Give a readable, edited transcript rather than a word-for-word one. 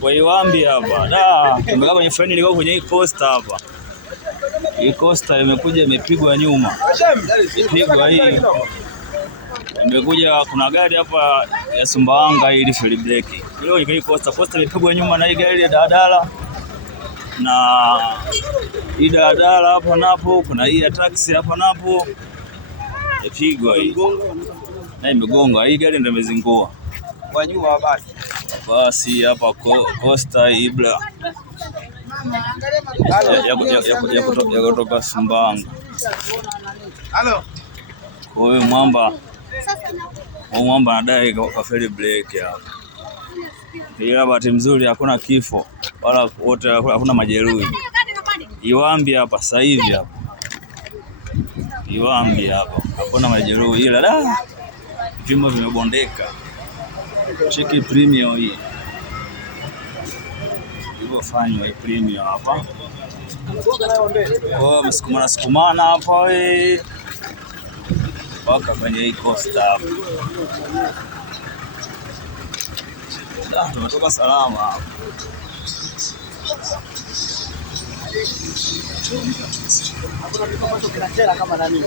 Kwa Iwambi hapa. Da, tumekaa kwenye freni liko kwenye hii costa hapa. Hii costa imekuja imepigwa nyuma. Imepigwa hii. Imekuja kuna gari hapa ya Sumbawanga ili free break. Hiyo hii costa imepigwa nyuma na hii gari ya daladala. Na hii daladala hapa napo, kuna hii ya taxi hapa napo. Imepigwa hii. Na imegonga, hii gari ndio imezingua. Kwa nyuma basi. Basi hapa Costa Ibla ya kutoka Sumbawanga. Halo. Huyu mwamba anadai kwa free break hapa. Ila bahati mzuri hakuna kifo wala wote hakuna majeruhi. Iwambi hapa sasa hivi hapa. Iwambi hapa hakuna majeruhi ila da vipimo vimebondeka. Cheki premium hii. Hivyo fanywa hii premium hapa. Kwa msukumana hapa wewe. Paka kwenye hii costa hapa. Tumetoka salama hapa. Hakuna kitu ambacho kinachela kama nani.